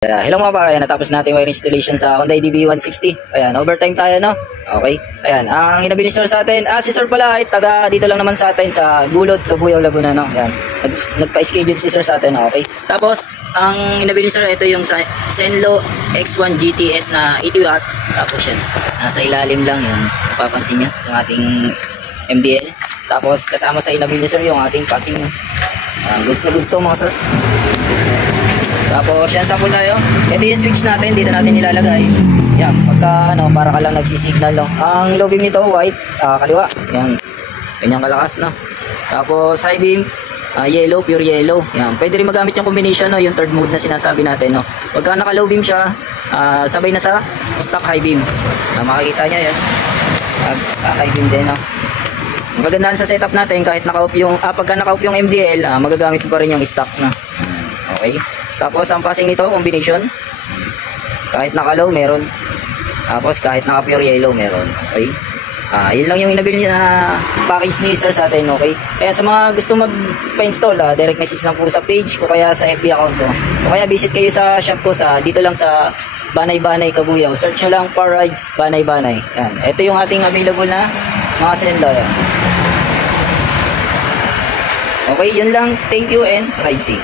Hello mga pare, natapos natin wire installation sa Hyundai DB160. Ayan, overtime tayo, no? Okay. Ayan, ang hinabili ni sir sa atin, si sir pala ay taga dito lang naman sa atin sa Gulod, Cabuyao, Laguna, no? Ayan, nagpa-schedule si sir sa atin, okay. Tapos, ang hinabili ni sir, ito yung Zenlo X1 GTS na 80 watts. Tapos yan, nasa ilalim lang yun, mapapansin niya, yung ating MDL. Tapos, kasama sa hinabili ni sir yung ating passing. Goods na goods to mga sir. Tapos yan, sample tayo. Ito yung switch natin, dito natin nilalagay. Yan, pagka para ka lang nagsisignal, no? Ang low beam nito, white, kaliwa. Yan, ganyang kalakas, no? Tapos high beam, yellow, pure yellow. Yan, pwede rin magamit yung combination, no? Yung third mode na sinasabi natin, no? Pagka naka low beam siya, sabay na sa stock high beam. Makikita nyo yan. High beam din, no? Magandaan sa setup natin, kahit naka-off yung, pagka naka-off yung MDL, magagamit pa rin yung stock na. Okay. Tapos ang passing nito, combination. Kahit naka-low, meron. Tapos kahit naka-pure yellow, meron. Okay. Yun lang yung inabili na package ni sir sa atin. Okay. Kaya sa mga gusto magpa-install, direct message lang po sa page o kaya sa FB account ko. O kaya visit kayo sa shop ko dito lang sa Banay-Banay, Cabuyao. Search nyo lang Par Rides Banay-Banay. Yan. Ito yung ating available na mga Zenlo. Okay, yun lang. Thank you and ride safe.